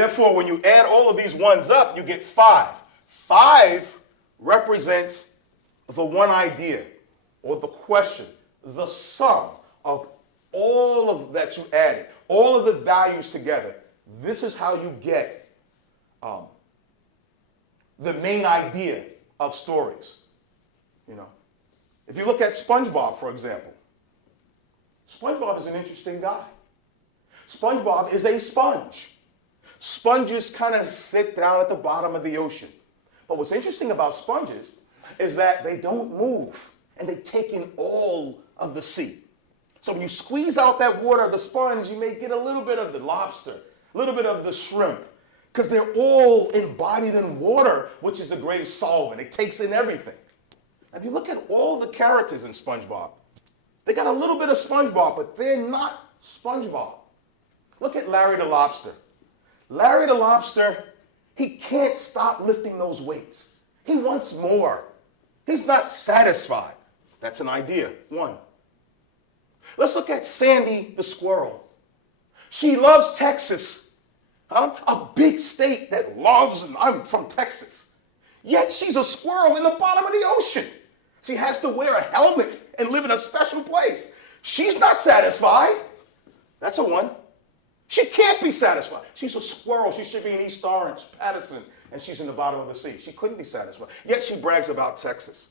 Therefore, when you add all of these ones up, you get 5. 5 represents the one idea or the question, the sum of all of that you added, all of the values together. This is how you get the main idea of stories. You know, if you look at SpongeBob, for example, SpongeBob is an interesting guy. SpongeBob is a sponge. Sponges kind of sit down at the bottom of the ocean. But what's interesting about sponges is that they don't move and they take in all of the sea. So when you squeeze out that water of the sponge, you may get a little bit of the lobster, a little bit of the shrimp, because they're all embodied in water, which is the greatest solvent. It takes in everything. If you look at all the characters in SpongeBob, they got a little bit of SpongeBob, but they're not SpongeBob. Look at Larry the Lobster. Larry the Lobster, he can't stop lifting those weights. He wants more. He's not satisfied. That's an idea, one. Let's look at Sandy the Squirrel. She loves Texas, a big state that loves, and I'm from Texas. Yet she's a squirrel in the bottom of the ocean. She has to wear a helmet and live in a special place. She's not satisfied. That's a one. She can't be satisfied. She's a squirrel. She should be in East Orange, Patterson, and she's in the bottom of the sea. She couldn't be satisfied. Yet she brags about Texas.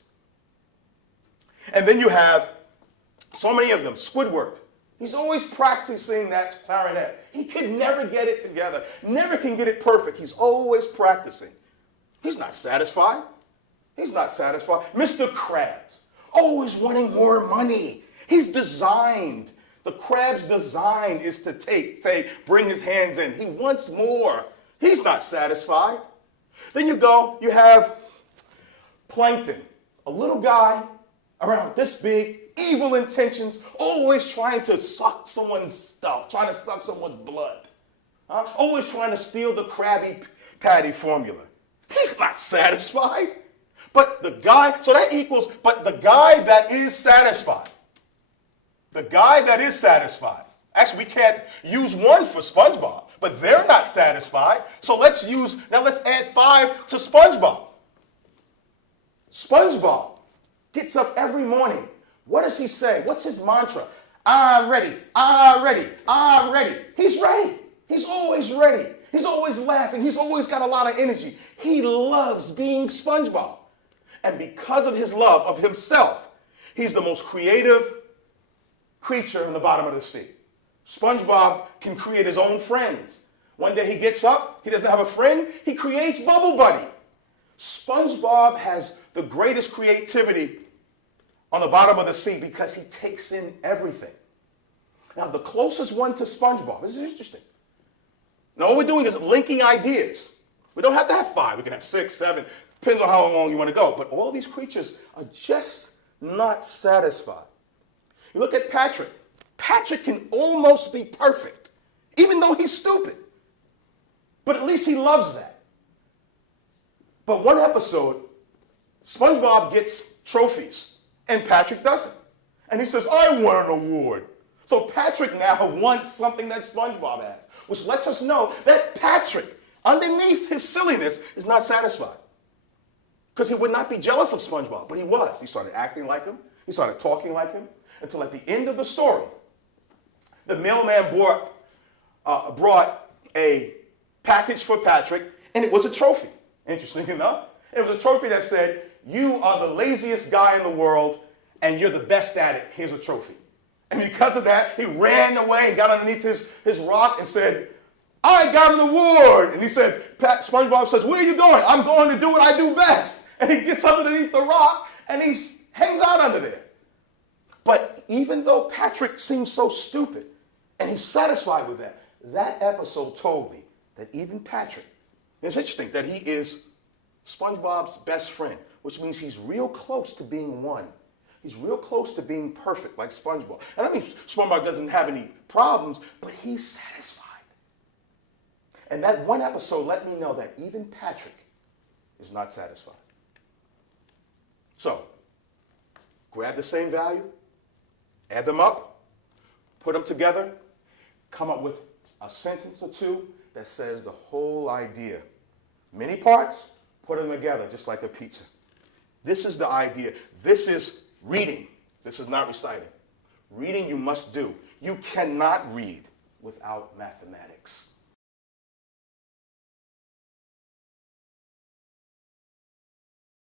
And then you have so many of them. Squidward. He's always practicing that clarinet. He can never get it together. Never can get it perfect. He's always practicing. He's not satisfied. He's not satisfied. Mr. Krabs. Always wanting more money. He's designed. The crab's design is to bring his hands in. He wants more. He's not satisfied. Then you have Plankton, a little guy around this big, evil intentions, always trying to suck someone's stuff, trying to suck someone's blood. Always trying to steal the Krabby Patty formula. He's not satisfied. But the guy that is satisfied. The guy that is satisfied. Actually, we can't use one for SpongeBob, but they're not satisfied. So let's add 5 to SpongeBob. SpongeBob gets up every morning. What does he say? What's his mantra? I'm ready, I'm ready, I'm ready. He's ready. He's always ready. He's always laughing. He's always got a lot of energy. He loves being SpongeBob. And because of his love of himself, he's the most creative creature in the bottom of the sea. SpongeBob can create his own friends. One day he gets up, he doesn't have a friend, he creates Bubble Buddy. SpongeBob has the greatest creativity on the bottom of the sea because he takes in everything. Now, the closest one to SpongeBob, this is interesting. Now, all we're doing is linking ideas. We don't have to have 5. We can have 6, 7, depends on how long you want to go. But all these creatures are just not satisfied. You look at Patrick. Patrick can almost be perfect, even though he's stupid. But at least he loves that. But one episode, SpongeBob gets trophies, and Patrick doesn't. And he says, I want an award. So Patrick now wants something that SpongeBob has, which lets us know that Patrick, underneath his silliness, is not satisfied. Because he would not be jealous of SpongeBob, but he was. He started acting like him. He started talking like him. Until at the end of the story, the mailman brought a package for Patrick, and it was a trophy. Interesting enough. It was a trophy that said, you are the laziest guy in the world, and you're the best at it. Here's a trophy. And because of that, he ran away and got underneath his rock and said, I got an award. And he said, SpongeBob says, where are you going? I'm going to do what I do best. And he gets underneath the rock, and he hangs out under there. But even though Patrick seems so stupid, and he's satisfied with that, that episode told me that even Patrick, it's interesting that he is SpongeBob's best friend, which means he's real close to being one. He's real close to being perfect like SpongeBob. And I mean, SpongeBob doesn't have any problems, but he's satisfied. And that one episode let me know that even Patrick is not satisfied. So, grab the same value, add them up, put them together, come up with a sentence or two that says the whole idea. Many parts, put them together just like a pizza. This is the idea. This is reading. This is not reciting. Reading you must do. You cannot read without mathematics.